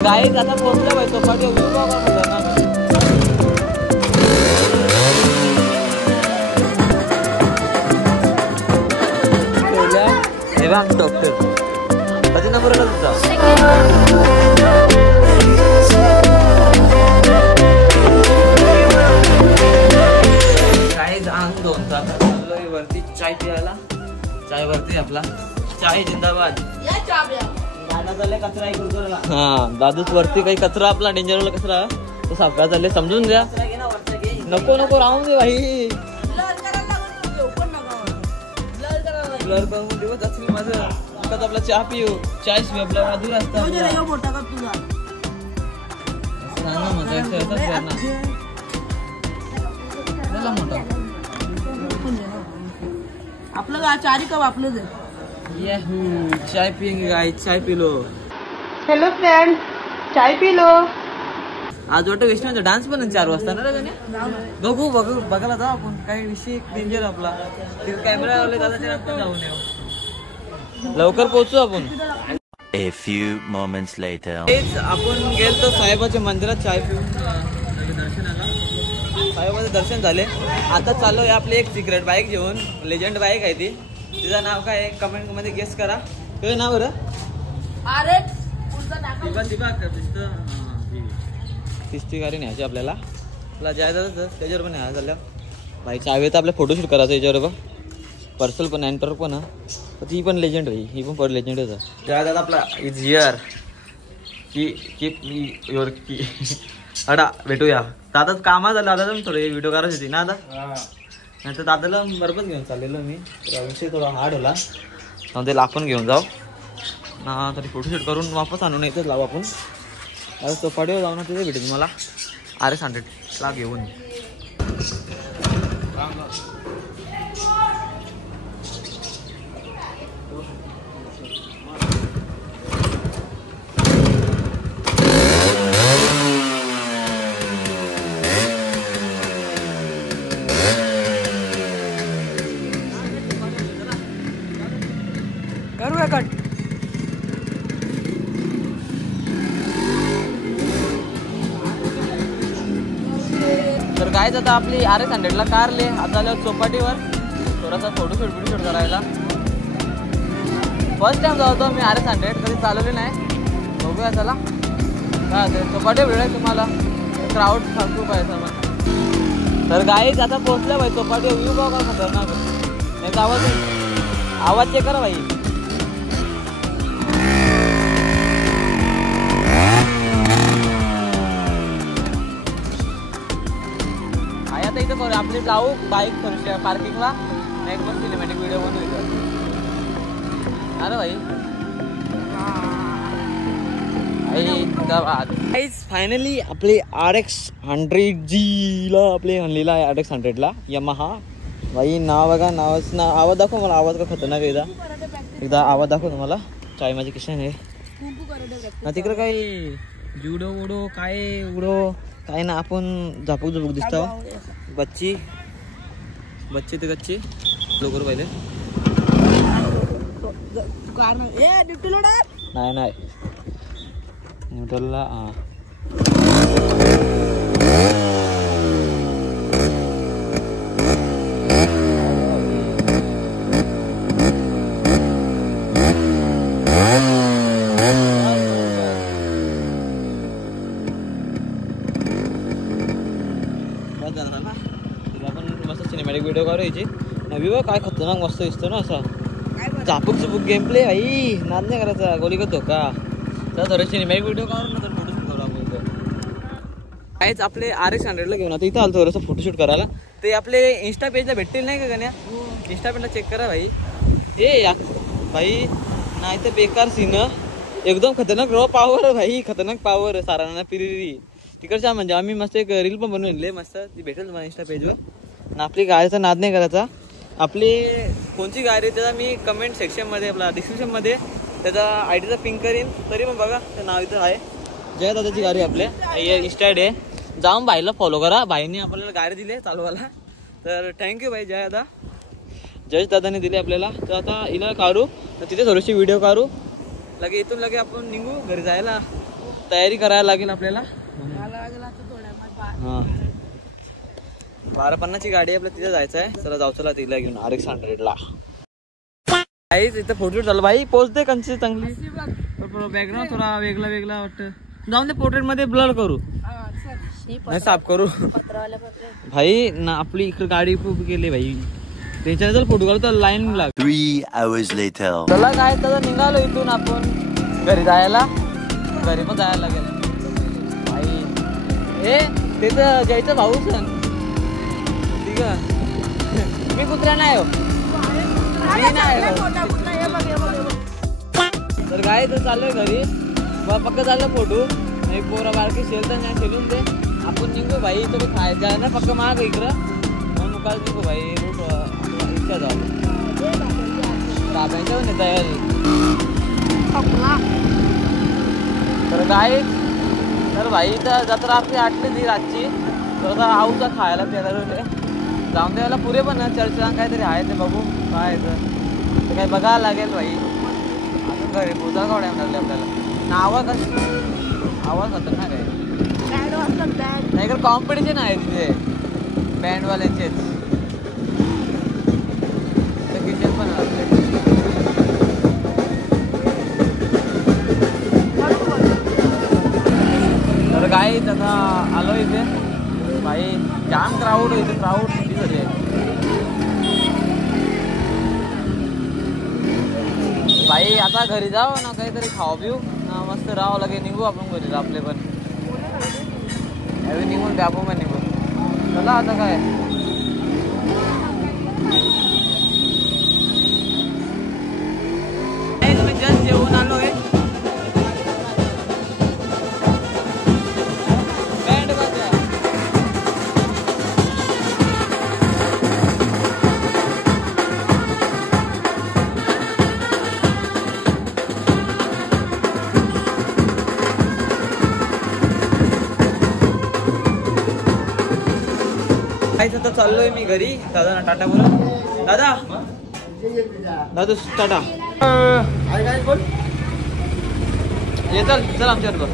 गाईज आता पोहोचलो भाई चौपाटी व्ह्यू बघा खतरनाक हे बघ डॉक्टर कधी नंबर आला तुझा गाईज आम्ही 2 तास चाललोय वरती चाय पियाला चाय वरती आपला चाय जिंदाबाद हा दादूच वरती काही कचरा आपला डेंजरवाला कचरा तो साफ करा चालले समजून द्या नको नको राहून दे भाई ब्लर करून दिवस असेल माझं आता आपला चहा पिऊ चाय शिवाय आपला अधूर असतं आपलं चारी कप आपलं चाय पियेंगे गाइस चाय पी लो हेलो फ्रेंड चाय पी लो आज वाटतं विष्णूचा डान्स पण 4 वाजता ना रे बघू बघू बघायला जाऊ आपण काही विषय डेंजर आपला कॅमेरा वाले दादाच्या आपण जाऊन येऊ लवकर पोहोचू आपण A few moments later आपण गेलतो साहेबाच्या मंदिरात चाय पिऊन दर्शनाला साहेबाचं दर्शन झाले आता चाललोय आपली एक सिक्रेट बाईक घेऊन लेजंड बाईक आहे ती तिचं नाव काय आहे कमेंट मध्ये गेस करा तुझं नाव बरं तिसरी गाडी न्यायची आपल्याला जायचं त्याच्यावर पण न्यायचं झालं भाई चावी तर आपल्या फोटोशूट करायचं याच्यावर बघ पर्सल पण एंटर पण ती पण लेजंड आहे ही पण पर लेजंडच आहे त्या आपला इज हिअर की युअर की अडा भेटूया दादाच कामा झालं दादा थोडे व्हिडिओ करायची होती ना दादा नाही तर दादाला बरोबर घेऊन चाललेलो मी विषय थोडा हार्ड होला त्याला आपण घेऊन जाऊ ना तरी फोटोशूट करून वापस आणून इथंच लावू आपण आता चौपाटीवर जाऊ ना तिथे भेटेल मला RS 100 घेऊन करूया कट तर काय आता आपली RS 100 कार ले आता आल्यावर चौपाटीवर थोडासा फोटोशूट करायला फर्स्ट टाइम जातो मी RS 100 कधी चालवली नाही बघूया चला काय ते चौपाटी भेटेल तुम्हाला क्राऊड खूप आहे समज तर गाईज आता पोहोचल्या भाई चौपाटी व्ह्यू बघा खतरनाक नाही आवाज चेक करा भाई आता इथं करू आपली जाऊ बाईक पार्किंगला एक मस्त सिनेमॅटिक व्हिडिओ बनवू अरे भाई फायनली आपले RX 100G ला आपले आणलेला आहे RX 100 ला यमाहा भाई नाव बघा नावाच ना आवाज दाखव मला आवाज का खतरनाक एकदा आवाज दाखव तुम्हाला चाय माझी किशन आहे ना तिकडं काही जुडो उडो काय उडो काय ना आपण झापूक दिसतो बच्ची ते गच्ची लवकर पहिले नाही न्यूट्रलला सिनेमॅटिक व्हिडिओ करायची नवी बघ काय खतरनाक मस्त दिसतो ना असा झापूक गेम प्ले भाई नाद नाही करायचा गोली करतो का तर थोडे सिनेमॅटिक व्हिडिओ काढून नंतर फोटोशूट करू आपण इथं काहीच आपले RX 100 घेऊन आता इथं आलो थोडंसं फोटोशूट करायला ते आपले इंस्टा पेजला भेटतील नाही का गण्या इंस्टा पेजला चेक करा भाई हे भाई नाही तर बेकार सीन एकदम खतरनाक रॉ पावर भाई खतरनाक पावर सारांना पिरी तिकडच्या म्हणजे आम्ही मस्त एक रील पण बनवले मस्त ती भेटेल तुम्हाला इंस्टा पेजवर आणि आपली गाडीचा नाद नाही करायचा आपली कोणती गाडी त्याचा मी कमेंट सेक्शनमध्ये आपला डिस्क्रिप्शनमध्ये त्याचा ID पिंक करीन तरी पण बघा त्या नाव इथं आहे जय दादाची गाडी आपल्या इंस्टा आहे जाऊन भाईला फॉलो करा भाईने आपल्याला गाडी दिली चालवायला तर थँक्यू भाई जय दादा जयेश दादाने दिले आपल्याला तर आता हिला काढू तर तिथे थोडीशी व्हिडिओ काढू लगे इथून लगे आपण निघू घरी जायला तयारी करायला लागेल आपल्याला. हा 12:50ची गाडी आपल्याला तिथे जायचं आहे. चला जाऊ, चला तिला घेऊन RX 100ला. काहीच इथं फोटो चालू भाई, पोच दे कंची चांगली. बॅकग्राऊंड थोडा वेगळा वेगळा वाटतं. जाऊन दे, पोर्ट्रेट मध्ये ब्लर करू नाही, साफ करू भाई ना. आपली इकडे गाडी खूप गेली भाई, त्याच्याने जर फोटो काढतो लाईन लाग. 3 hours later. चला काय तर निघालो इथून आपण घरी जायला. घरी पण जायला लागेल भाई. हे ते तर जायचं भाऊ सण. ठीक आहे, मी कुत्रा नाही हो. तर काय तर चाललोय घरी. पक्का चाललं फोटो नाही, पोरा बारकी शेलतं नाही, शेलून दे आपण निघू भाई. तुम्ही खायचं ना पक्का माग इकडं म्हणून काल निघू भाई. रूट इच्छा जाऊ दाबायच्या नाही तयारी. तर काय तर भाई तर जत्रा आपली आटली ती रातची. तर आता आऊचा खायला त्याला जाऊन द्यायला पुरे पण चर्चा काहीतरी आहे ते बघू काय तर काही बघायला लागेल भाई. अजून घरी पूजा काढायला लागले आपल्याला. नावा कशी आवाज खतरनाक आहे. नाही तर कॉम्पिटिशन आहे तिथे बँडवाल्यांचेच. किचन पण तर काय आता आलो इथे भाई. जाम क्राऊड इथे, क्राऊड किती झाले भाई. आता घरी जाऊ ना, काहीतरी खाऊ पिऊ ना, मस्त राहावं लागेल. निघू आपण घरी आपले पण निघून द्या आपण पण निघू. चला आता काय मी जस्ट जेवून आलोय. आता चाललोय मी घरी. दादा ना टाटा बोला. दादा दादा टाटा. ये चल चल आमच्याबरोबर.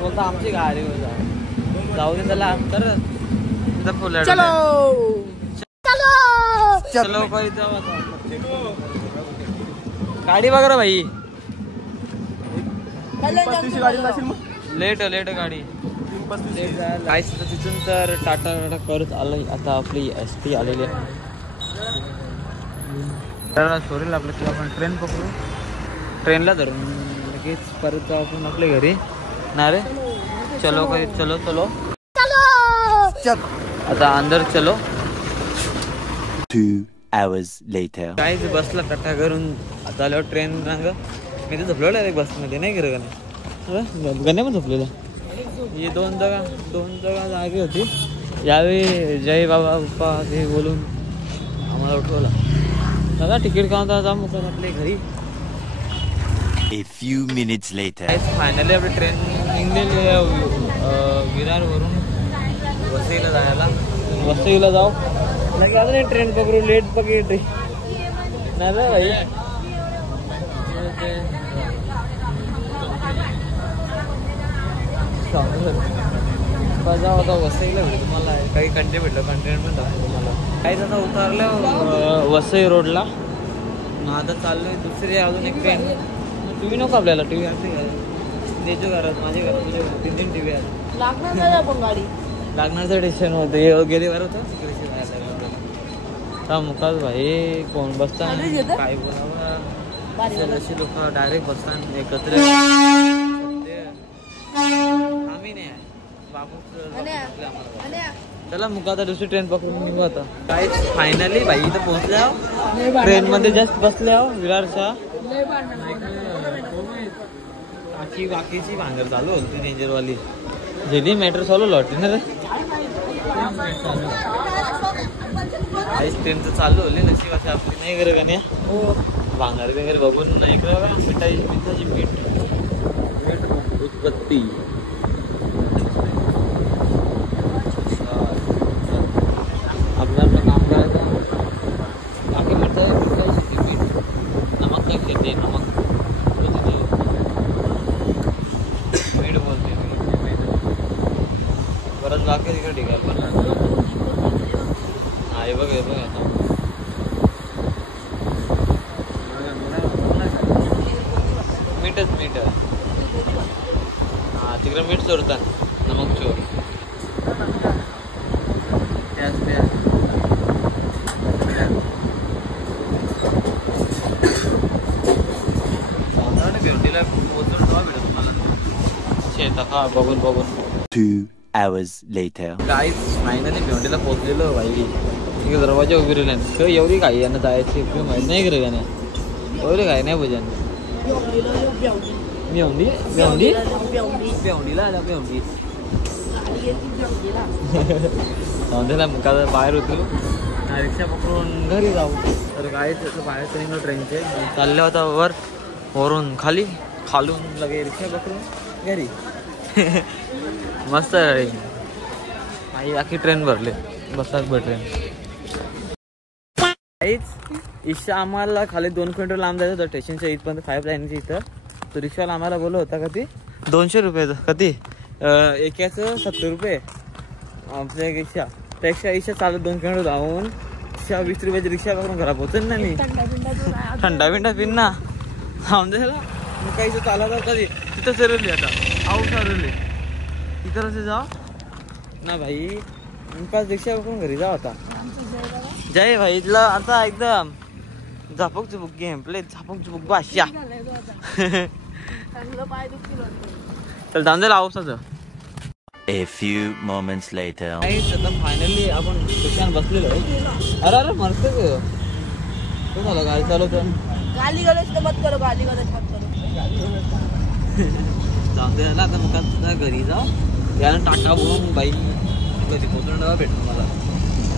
बोलता आमची गाडी जाऊ दे. चला तर चलो चलो काही जाऊ आता. गाडी बघा भाई, लेट गाडी. काहीच तिथून तर टाटा करत आलं. आता आपली ST आलेली आहे. सोरेल आपलं किंवा आपण ट्रेन पकडू, ट्रेनला धरून लगेच परत जाऊ आपण आपल्या घरी. ना रे चलो काही चलो चलो आता अंदर चलो. 2 hours later. काय बसला टाटा करून आता आल्यावर ट्रेन रंग. मी तर झोपलेलो आहे बसमध्ये नाही गेलं का नाही. गण्या पण झोपलेलं. ही दोन जागा जागी होती. यावेळी जय बाबा पप्पा हे बोलून आम्हाला उठवला. दादा तिकीट काढून जा मुखात आपल्या घरी. A few minutes later. Finally आपली ट्रेन निघलेली आहे विरारवरून वसईला जायला. वसईला जाऊ लगे अजून एक ट्रेन पकडू. लेट पकड नाही भाई. जाऊ आता वसईला भेटू. तुम्हाला काही कंटेंट भेटलं, कंटेंट पण दाखवतो तुम्हाला. काहीच आता उतरलं वसई रोडला. आता चाललोय दुसरी अजून एक ट्रेन. TV नको आपल्याला. TV देजो घरात, माझ्या घरात, तुझ्या घरात 3 TV आहेत. लागणारचं टेन्शन होतं. गेले बरं होतं तिकडे मुखात भाई. कोण बसता काय बोलावं. जशी लोक डायरेक्ट बसतात एकत्र. आम्ही नाही चला मुका आता दुसरी ट्रेन पकडून निघू आता. काय फायनली भाई इथं पोहोचल्या. ट्रेन मध्ये जस्ट बसल्या विरारच्या. बाकीची भांगर चालू होती डेंजरवाली. जेली मॅटर सॉल्व लॉटी ना रे. ट्रेनचं चालू होली नशिबाची आपली नाही करे का नाही. भांगर वगैरे बघून नाही करा. मिठाची मीठ उत्पत्ती आपलं काम करायचं. बाकी मिठाई मीठ नमक नाही घेते. नमक बाकी तिकडे ठीक आहे पण हा हे बघ आता मीठ हा तिकडे मीठ चोरतात नमक चोर भेंडीला पोचून भेटत मला शेतात हा बघून 2 hours later. गाईच फायनली भेंडीला पोचलेलो भाई इकडे दरवाजा उभी राहिला एवढी घाई यांना जायची माहिती नाही करे त्याने एवढी घाई नाही भजन भेंडीला मुका बाहेर उतरू रिक्षा पकडून घरी जाऊ तर गाईच बाहेर निघलो ट्रेनचे चालले होता वरून खालून लगे रिक्षा पकडून घरी मस्त रे आई आखी ट्रेन भरले बसतात ट्रेन काहीच इच्छा आम्हाला खाली 2 किलोमीटर लांब जायचं होतं स्टेशनच्या इथपर्यंत 5 लाईनच्या इथं तो रिक्षाला आम्हाला बोलत होता कधी 200 रुपयाचं कधी एकाचं 70 रुपये आपल्या रिक्षा त्यापेक्षा इच्छा चालत 2 किलोमीटर जाऊन 20 रुपयाची रिक्षा पकडून घरा पोहोचेल ना मी थंडा बिंडा पिन ना थांबदेला मग काही चालत कधी तिथं सरवली आता आऊ सरवली तिथं असे जा ना भाई पाच रिक्षा पकडून घरी जा आता जय भाई इथला आता एकदम झापक चुपक गेम प्ले झापक चुपक बादशा चल दांदे लावसाचं A few moments later. आता फायनली आपण दुकान बसलेलो अरे मस्त काय झालं गाडी चालवतं गाली गलत मत करो गाली गलत मत करो जाऊन दे ना आता मग घरी जा यानं टाटा बोलून बाई घरी पोहोचून भेटून मला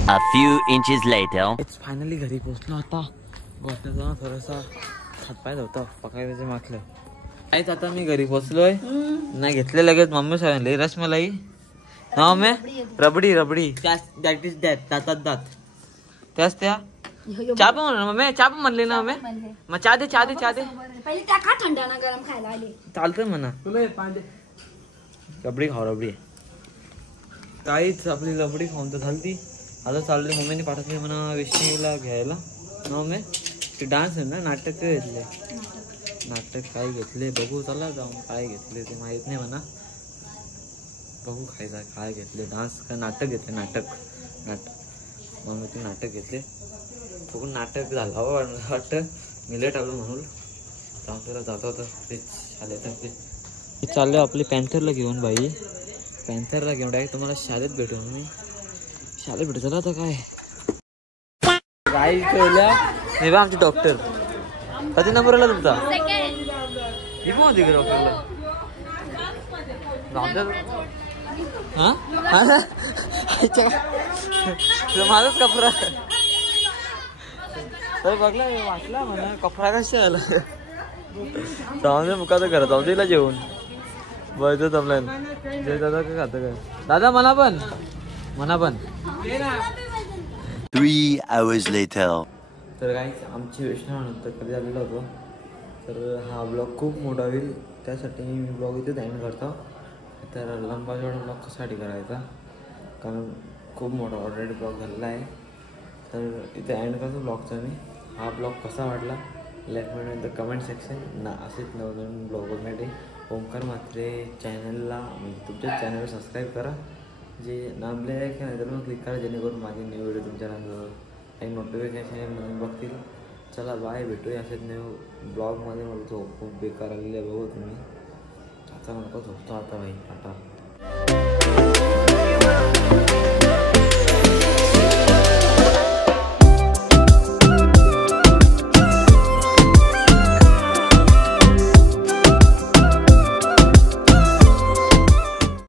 A few inches later. It's finally घरी पोहोचलो आता गोष्टीचा थोडासा हातपाय धुतो पकायचे मागलं काहीच आता मी घरी पोहोचलोय नाही घेतले लगेच मम्मी सांगितले रसमलाई ना mummy rabri that is that दातात त्याच त्या चहा पण म्हणलं मम्मी चहा पण म्हणले ना मम्मी मग चहा दे पहिले त्या खा थंड ना गरम खायला आले चालतंय म्हणा रबडी खाऊ रबडी काहीच आपली रबडी खाऊन तर झाली आता चालले मम्मीने पाठवली म्हणा विष्णूला घ्यायला ना मम्मी ते डान्स आहे ना नाटक घेतले नाटक काय घेतले बघू चला जाऊन काय घेतले ते माहित नाही म्हणा बघू खायचा काय घेतले डान्स काय नाटक घेतले नाटक मम्मी ते नाटक घेतले बघून नाटक झालं वाटतं मी लेट आलो म्हणून जातो होतं ते शाळेत ते चालले आपली पॅन्थरला घेऊन बाई पॅन्थरला घेऊन डायरेक्ट तुम्हाला शाळेत भेटू मी शाळेत भेटू चला आता काय ठेवल्या नाही बा आमचे डॉक्टर कधी नंबर आला तुमचा ही पण होती का डॉक्टरला हा माझाच कपडा तर बघला वाटला म्हणा कपडा कशा आला जाऊन दे मुका तर घरात जाऊन दिला जेवण बघतो जमला जय दादा काय खातं काय दादा म्हणा पण 3 hours later. तर काही आमची वैष्णवानंतर कधी आलेलो होतो तर हा ब्लॉग खूप मोठा होईल त्यासाठी मी ब्लॉग इथेच एंड करतो तर लंबा जेवढा ब्लॉग कशासाठी करायचा कारण खूप मोठा ऑलरेडी ब्लॉग झालेला आहे तर इथे एंड करतो ब्लॉगचा मी हा ब्लॉग कसा वाटला let me in the comment section ना असेच नवनवीन ब्लॉग बघण्यासाठी ओंकार म्हात्रे चॅनलला म्हणजे तुमच्या चॅनलवर सबस्क्राईब करा जे नामले आहे की नाही तर मग क्लिक करा जेणेकरून माझे न्यू व्हिडिओ तुमच्या काही नोटिफिकेशन बघतील चला बाय भेटूया असेच न्यू ब्लॉगमध्ये मला झोप खूप बेकार आलेली आहे बघू तुम्ही आता नको झोपतो आता भाई टाटा